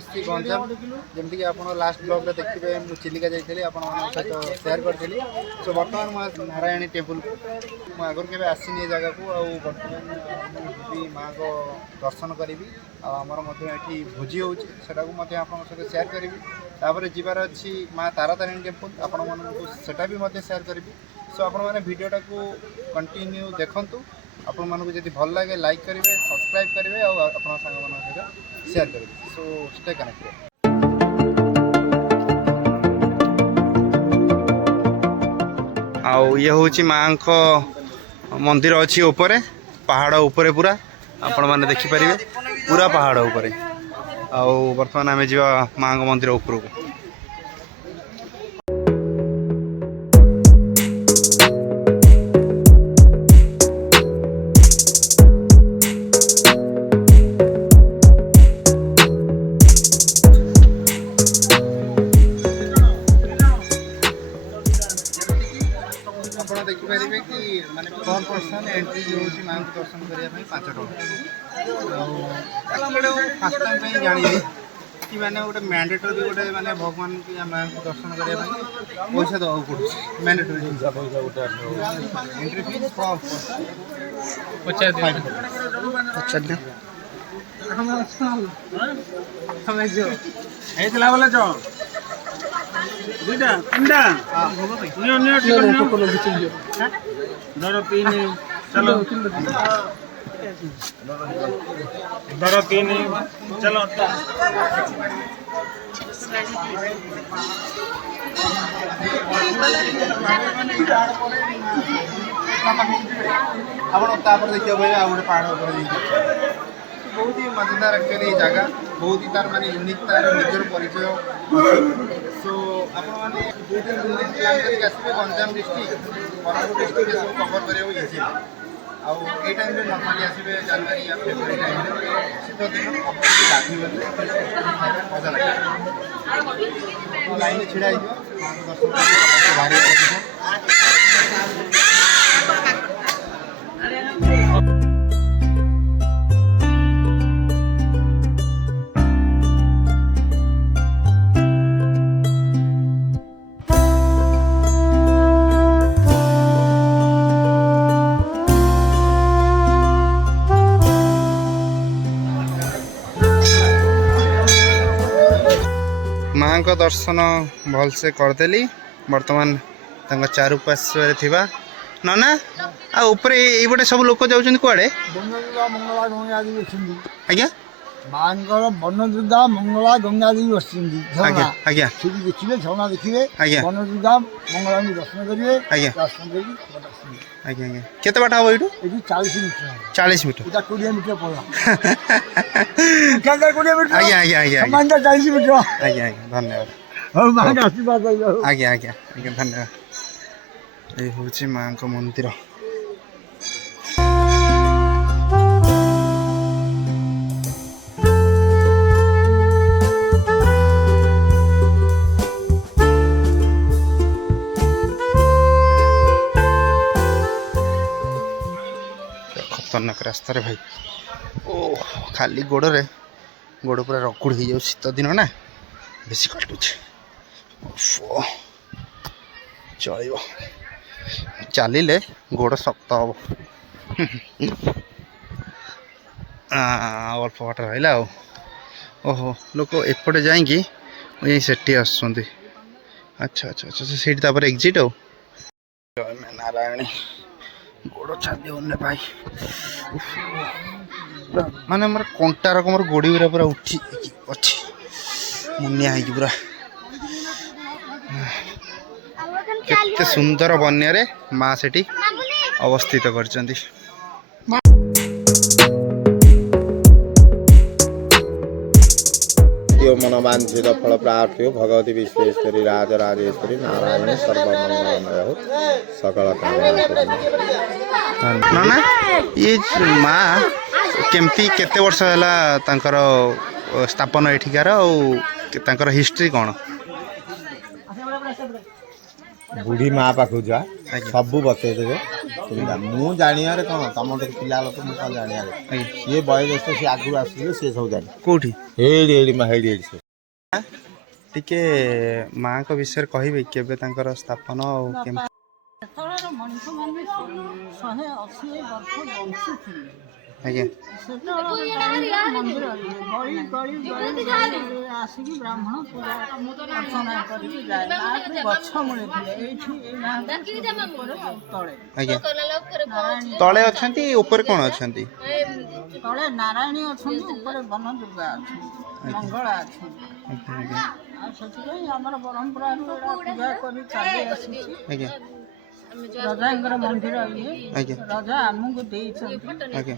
आसी गंजाम जमीक आप last blog रे देखिए मुझे चिलिका जाइए आप सहित सेयार करी। सो बर्तमान मुझे नारायणी टेम्पल मुझे आगुरी के आसनी जगह को बर्तमान जी माँ को दर्शन करी आमर ये भोजी हो सहित सेयार करी जीवार अच्छी माँ तारातारिणी टेम्पल आपटा भी सेयार करी। सो आपण मैंने भिडटा को कंटिन्यू देखूँ आपण मानक जब भल लगे लाइक करेंगे सब्सक्राइब करेंगे और आप सांग मान सहित शेयर करेंगे। So stay connected. आउ ये हूँ माँ को मंदिर अच्छी ऊपर पहाड़ ऊपर पूरा आपण मैंने देखिपारे पूरा पहाड़ ऊपर आउ बर्तमान आम जा माँ को मंदिर उपरको। देखिपारे कि माने पर पर्सन एंट्री जो होची मां को दर्शन करने 5 टका फर्स्ट टाइम जानी कि माने गोटे मैंडेटरी गोटे माने भगवान की मां को दर्शन करने पैसा दवा पड़े मैंडेटरी पैसा गोटे एंट्री फीस दुईटा तीनटा धर तीन चलो धर तीन चलो आप देखिए भाई आ गए पहाड़ बहुत ही मजेदार एक्चुअली जगह बहुत ही तार माने यूनिक तार निजर परिचय। सो आपने दो दिन प्लान करके आसवे गंजाम डिस्ट्रिक्ट बरहमपुर डिस्ट्रिक्ट सब कवर करा इजी आउ ये टाइम नर्माली आसवे जनवरी या फेब्रुआरी टाइम शीत दिन गाधे मजा लगे लाइन छिड़ा दर्शन भारी माँ का दर्शन भल से करदेली। बर्तमान चारुपार्श्व थिबा नना आ ऊपर ये सब लोक जाउछन कुआडे आज्ञा मांगर बनदुर्गा मंगला गंगा देवी बसुंदी आज्ञा आज्ञा देखिए झरना देखिए आज्ञा बनदुर्गा मंगला दर्शन करिए आज्ञा दर्शन करी आज्ञा आज्ञा केते बाटा हो इटू 40 मीटर 40 मीटर इटा 20 मीटर पड़ा क्या 20 मीटर आज्ञा आज्ञा आज्ञा समान 40 मीटर आज्ञा आज्ञा धन्यवाद हम मां का आशीर्वाद आज्ञा आज्ञा आज्ञा धन्यवाद। ये होची मां को मंदिर खतरनाक रास्ता रे भाई ओ खाली गोड़ रे गोड़ पूरा रकुड़ हो जाऊ शीत दिन ना बेसी काटुचे चलो चलिले गोड़ शक्त हम अल्प बाट रहा ओहो लोक एपटे जाकि सेठी आसुँच अच्छा अच्छा अच्छा से एग्जिट आ नारायणी गोड़ छादी भाई माने मोर कंटा रकम गोड़ी गुरा पूरा उठी अच्छी मुनिया है पूरा केते सुंदर बन्या रे माँ सेठी अवस्थित करचंदी। यो मनोवांछित फल प्राप्त हो भगवती विश्वेश्वरी राजराजेश्वरी नारायणी सर्वमंगलमय हो सकल ना ना ये माँ केमती केते वर्ष हैला तांकर स्थापन एठिकार और हिस्ट्री कौन बुढ़ी माँ पाखु जा सबू बतई देवे ଚିଲିକା ମୁଁ ଜାଣିବାରେ କ'ଣ ତମଠୁ ପିଲା ଲୋକ ମୁଁ କ'ଣ ଜାଣିବାରେ ସିଏ ବୟୋଜ୍ୟେଷ୍ଠ ସିଏ ଆଗରୁ ଆସିଥିଲେ ସିଏ ସବୁ ଜାଣି କୋଉଠି ହେଇଠି ହେଇଠି ମା ହେଇଠି ହେଇଠି ସବୁ ଟିକେ ମାଙ୍କ ବିଷୟରେ କହିବେ କେବେ ତାଙ୍କର ସ୍ଥାପନ ଆଉ କେମିତି? ସେତେବେଳେ ମଣିଷମାନେ 180 ବର୍ଷ ବଞ୍ଚୁଥିଲେ। ଆଜ୍ଞା ସେତେବେଳେ ମନ୍ଦିରରେ ଗଳି ଗଳି ଗଳି ଗଳି ଆସିକି ବ୍ରାହ୍ମଣ ପୂଜା ଅର୍ଚ୍ଚନା କରିକି ଯାଏ। ତାପରେ ଗଛ ମୂଳେ ଥିଲେ ଏଇଠି ଉପରେ ଆଉ ତଳେ ଆଜ୍ଞା ତଳେ ଅଛନ୍ତି ଉପରେ କ'ଣ ଅଛନ୍ତି? ତଳେ ନାରାୟଣୀ ଅଛନ୍ତି, ଉପରେ ବନ ଦୁର୍ଗା ଅଛନ୍ତି, ମଙ୍ଗଳା ଅଛନ୍ତି। ଆଜ୍ଞା ଆଜ୍ଞା ଆଉ ସେଥିପାଇଁ ଆମର ପରମ୍ପରାରୁ ଏଇଟା ପୂଜା କରି ଚାଲି ଆସିଛି। ଆଜ୍ଞା ରଜାଙ୍କର ମନ୍ଦିର ଇଏ ଆଜ୍ଞା ରଜା ଆମକୁ ଦେଇଛନ୍ତି। ଆଜ୍ଞା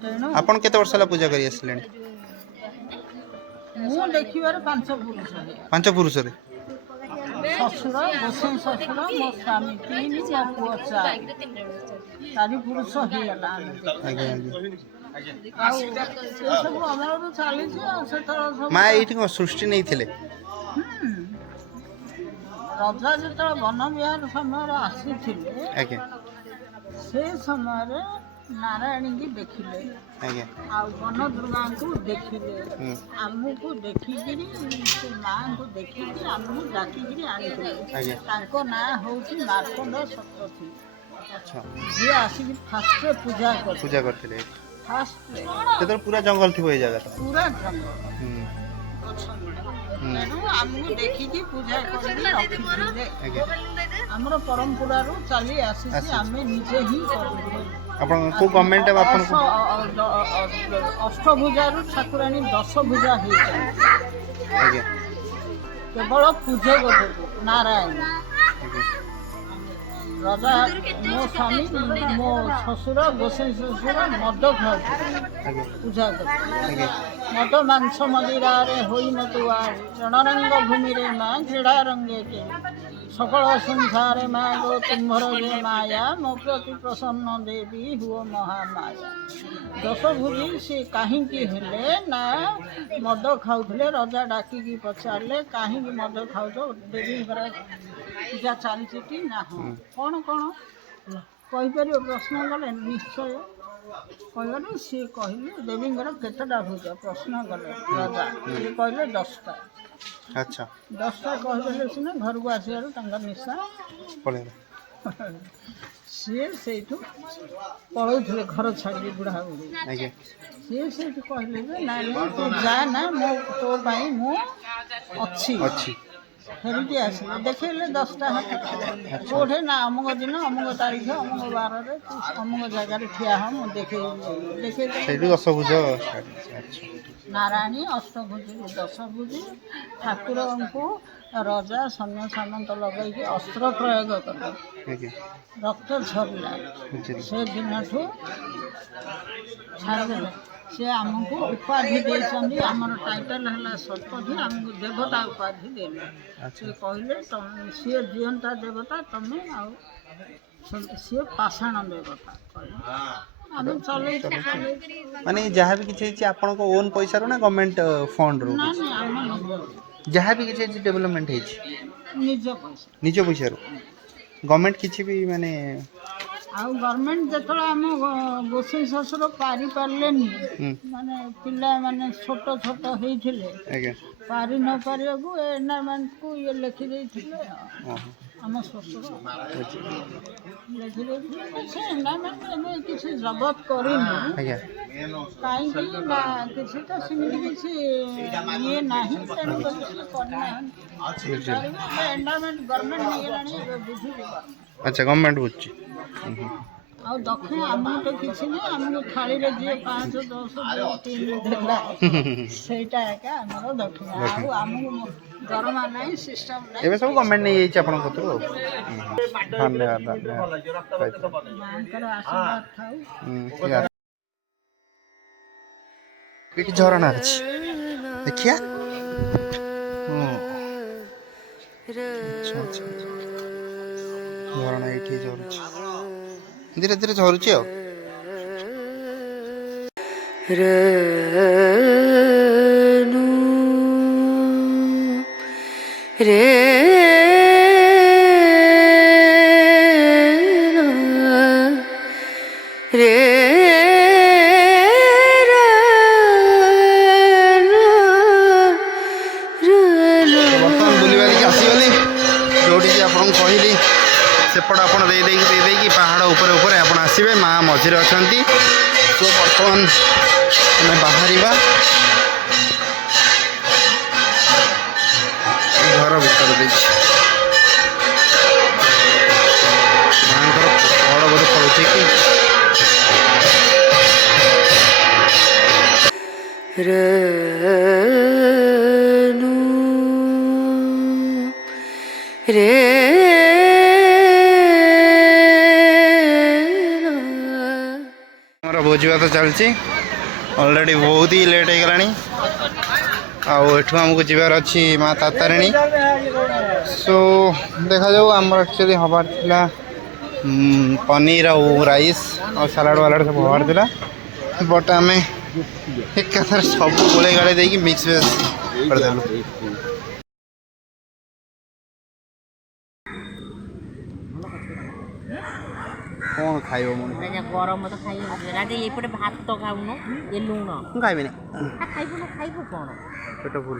ତେଣୁ ଆପଣ କେତେ ବର୍ଷ ହେଲା ପୂଜା କରି ଆସିଲେଣି? ମୁଁ ଦେଖିବାରେ 5 ପୁରୁଷ, 5 ପୁରୁଷରେ ଶ୍ୱଶୁର, ଗୋସାଇଁ ଶ୍ୱଶୁର, ମୋ ସ୍ୱାମୀ 3, ମୋ ପୁଅ 4 ପୁରୁଷ ହେଇଗଲା। ଆଜ୍ଞା ଆଜ୍ଞା ଆଉ ଏସବୁ ଅମଳରୁ ଚାଲିଛି। ଆଉ ସେତେବେଳେ ସବୁ ମା ଏଇଠି କ'ଣ ସୃଷ୍ଟି ନେଇଥିଲେ? ରଜା ଯେତେବେଳେ ବନ ବିହାର ସମୟରେ ଆସିଥିଲେ ଆଜ୍ଞା ସେ ସମୟରେ ନାରାୟଣୀଙ୍କୁ ଦେଖିଲେ, ଆଜ୍ଞା ଆଉ ବନ ଦୁର୍ଗାଙ୍କୁ ଦେଖିଲେ। ହୁଁ ଆମକୁ ଦେଖିକିରି ସେ ମାଆଙ୍କୁ ଦେଖିକି ଆମକୁ ଡାକିକିରି ଆଣିଥିଲେ। ଆଜ୍ଞା ତାଙ୍କ ନାଁ ହେଉଛି ମାର୍କଣ୍ଡ ସପ୍ତର୍ଷି। ଆଚ୍ଛା ଯିଏ ଆସିକି ଫାଷ୍ଟରେ ପୂଜା କଲେ। ପୂଜା କରିଥିଲେ ଫାଷ୍ଟରେ ସେତେବେଳେ ପୁରା ଜଙ୍ଗଲ ଥିବ ଏଇ ଜାଗାଟା? ପୁରା ଜଙ୍ଗଲ ହୁଁ ଗଛ ମୂଳେ। ତେଣୁ ଆମକୁ ଦେଖିକି ପୂଜା କରିକି ରଖିଥିଲେ। ଆଜ୍ଞା ଆମର ପରମ୍ପରାରୁ ଚାଲି ଆସିଛି, ଆମେ ନିଜେ ହିଁ କରିବୁ। ଆପଣ କୋଉ ଗଭର୍ଣ୍ଣମେଣ୍ଟ ଆପଣଙ୍କୁ? ଅଷ୍ଟଭୁଜାରୁ ଠାକୁରାଣୀ 10 ଭୁଜା ହେଇଛନ୍ତି। ଆଜ୍ଞା କେବଳ ପୂଜକ ଦେବୁ ନାରାୟଣ। ଆଜ୍ଞା ରଜା ମୋ ସ୍ୱାମୀ, ମୋ ଶ୍ୱଶୁର, ଗୋସାଇଁ ଶ୍ୱଶୁର ମଦ ଖାଉଥିଲେ, ଆଜ୍ଞା ପୂଜା କରୁଥିଲେ। ଆଜ୍ଞା ମଦ ମାଂସ ମଦିରାରେ ହୋଇ ମତୁଆରେ ରଣରଙ୍ଗ ଭୂମିରେ ମା କ୍ରୀଡ଼ା ରଙ୍ଗେ କେ সকল সংসারে মা গো তুম্ভর যে মায়া ମୋ ପ୍ରତି ପ୍ରସନ୍ନ ଦେବୀ ହୁଅ ମହାମାୟା। ଦଶଭୁଜି ସେ କାହିଁକି ହେଲେ ନା ମଦ ଖାଉଥିଲେ। ରଜା ଡାକିକି ପଚାରିଲେ କାହିଁକି ମଦ ଖାଉଛ? ଦେବୀଙ୍କର ପୂଜା ଚାଲିଛି କି ନା? ହଁ। କ'ଣ କ'ଣ କହିପାରିବ? ପ୍ରଶ୍ନ କଲେ ନିଶ୍ଚୟ କହିବାରୁ ସିଏ କହିଲେ ଦେବୀଙ୍କର କେତେଟା ଭୁଜ? ପ୍ରଶ୍ନ କଲେ ରଜା, ସିଏ କହିଲେ 10ଟା। ଆଚ୍ଛା 10ଟା କହିଦେଲେ ସିନା ଘରକୁ ଆସିବାରୁ ତାଙ୍କ ନିଶା ପଳେଇଲା। ସିଏ ସେଇଠୁ ପଳଉଥିଲେ ଘର ଛାଡ଼ିକି ବୁଢ଼ାବୁଢ଼ୀ। ଆଜ୍ଞା ସିଏ ସେଇଠୁ କହିଲେ ଯେ ନାଇଁ ନାଇଁ ତୁ ଯା ନା, ମୋ ତୋ ପାଇଁ ମୁଁ ଅଛି। ଫେରିକି ଆସିଲେ ଦେଖେଇଲେ 10ଟା ହାତ। କୋଉଠି ନା ଅମୁକ ଦିନ ଅମୁକ ତାରିଖ ଅମୁକ ବାରରେ ତୁ ଅମୁକ ଜାଗାରେ ଠିଆ ହ, ମୁଁ ଦେଖେଇଦେଲି। ସେଇଠୁ 10 ଭୁଜ ନାରାୟଣୀ ଅଷ୍ଟଭୁଜିରୁ 10 ଭୁଜି। ଠାକୁରଙ୍କୁ ରଜା ସୈନ୍ୟ ସାମନ୍ତ ଲଗେଇକି ଅସ୍ତ୍ର ପ୍ରୟୋଗ କଲେ, ଆଜ୍ଞା ରକ୍ତ ଝରିଲା। ସେ ଦିନଠୁ ଛାଡ଼ିଦେଲେ। ସେ ଆମକୁ ଉପାଧି ଦେଇଛନ୍ତି। ଆମର ଟାଇଟଲ ହେଲା ଶତପଥୀ, ଆମକୁ ଦେବତା ଉପାଧି ଦେଲେ। ସେ କହିଲେ ସିଏ ଜିଅନ୍ତା ଦେବତା, ତମେ ଆଉ ସିଏ ପାଷାଣ ଦେବତା କହିଲେ। ଆମେ ଚଲେଇଛୁ। ମାନେ ଯାହା ବି କିଛି ହେଇଛି ଆପଣଙ୍କ ଓନ୍ ପଇସାରୁ ନା ଗଭର୍ଣ୍ଣମେଣ୍ଟ ଫଣ୍ଡରୁ? ନା ଆମ ନିଜ ଯାହା ବି କିଛି ହେଇଛି ଡେଭଲପମେଣ୍ଟ ହେଇଛି ନିଜ ପଇସା। ନିଜ ପଇସାରୁ? ଗଭର୍ଣ୍ଣମେଣ୍ଟ କିଛି ବି ମାନେ? ଆଉ ଗଭର୍ଣ୍ଣମେଣ୍ଟ ଯେତେବେଳେ ଆମ ଗୋସାଇଁ ଶ୍ୱଶୁର ପାରିଲେନି, ମାନେ ପିଲାମାନେ ଛୋଟ ଛୋଟ ହେଇଥିଲେ, ଆଜ୍ଞା ପାରି ନ ପାରିବାକୁ ଏନଭାରମେଣ୍ଟକୁ ଇଏ ଲେଖି ଦେଇଥିଲେ। ଆମ ଶ୍ୱଶୁର ଲେଖି ଦେଇଥିଲେ। ସେ ଏନଭାରମେଣ୍ଟ ଏବେ କିଛି ଜବତ କରିନି। ଆଜ୍ଞା କାହିଁକି ନା କିଛି ତ ସେମିତି କିଛି ଇଏ ନାହିଁ, ତେଣୁକରି ସେ କରିନାହାନ୍ତି। ଏନଭାରମେଣ୍ଟ ଗଭର୍ଣ୍ଣମେଣ୍ଟ ନେଇଗଲାଣି, ଏବେ ବୁଝୁଛି। ଆଚ୍ଛା ଗଭର୍ଣ୍ଣମେଣ୍ଟ ବୁଝୁଛି। ଆଉ ଦକ୍ଷିଣ ଆମକୁ ତ କିଛି ନାହିଁ। ଆମକୁ ଥାଳିରେ ଯିଏ 5, 10, 3 ଦେଲା ସେଇଟା ଏକା ଆମର ଦକ୍ଷିଣ। ଆଉ ଆମକୁ ଦରମା ନାହିଁ, ସିଷ୍ଟମ ନାହିଁ। ଏବେ ସବୁ ଗଭର୍ଣ୍ଣମେଣ୍ଟ ନେଇଯାଇଛି ଆପଣଙ୍କ କତରୁ ଆଉ। ଧନ୍ୟବାଦ ମାଙ୍କର ଆଶୀର୍ବାଦ ଥାଉ। ଏଠି ଝରଣା ଅଛି, ଦେଖିଆ। ଝରଣା ଏଇଠି ଝରୁଛି, ଧୀରେ ଧୀରେ ଝରୁଛି ଆଉ। रे ବର୍ତ୍ତମାନ ବୁଲିବା ଦେଇକି ଆସିଗଲି ଯେଉଁଠିକି ଆପଣଙ୍କୁ କହିଲି ସେପଟ ଆପଣ ଦେଇଦେଇକି ପାହାଡ଼ ଉପରେ ଉପରେ ଆପଣ ଆସିବେ ମା ମଝିରେ ଅଛନ୍ତି। ତ ବର୍ତ୍ତମାନ ଆମେ ବାହାରିବା ଘର ଭିତରେ ଦେଇଛି ମାଙ୍କର ପହଡ଼ ବୋଧେ ପଡ଼ୁଛି କି ଆମର ଭୋଜିଭାତ ଚାଲିଛି ଅଲରେଡ଼ି ବହୁତ ହି ଲେଟ୍ ହେଇଗଲାଣି ଆଉ ଏଠୁ ଆମକୁ ଯିବାର ଅଛି ମା ତାତାରିଣୀ। ସୋ ଦେଖାଯାଉ ଆମର ଆକ୍ଚୁଆଲି ହବାର ଥିଲା ପନିର ଆଉ ରାଇସ୍ ଆଉ ସାଲାଡ଼ ୱାଲାଡ଼ ସବୁ ହବାର ଥିଲା ବଟ୍ ଆମେ ଏକାଥରେ ସବୁ ଗୋଳେଇ ଗାଳେଇ ଦେଇକି ମିକ୍ସ ଭେଜ୍ କରିଦେଲୁ। କ'ଣ ଖାଇବ ମୁଁ ଗରମ ତ ଖାଇ ରାଜା ଏପଟେ ଭାତ ଖାଉନ ଏ ଲୁଣ ମୁଁ ଖାଇବିନି ଖାଇବୁ ନା ଖାଇବୁ କ'ଣ ପେଟ ଫୁଲ।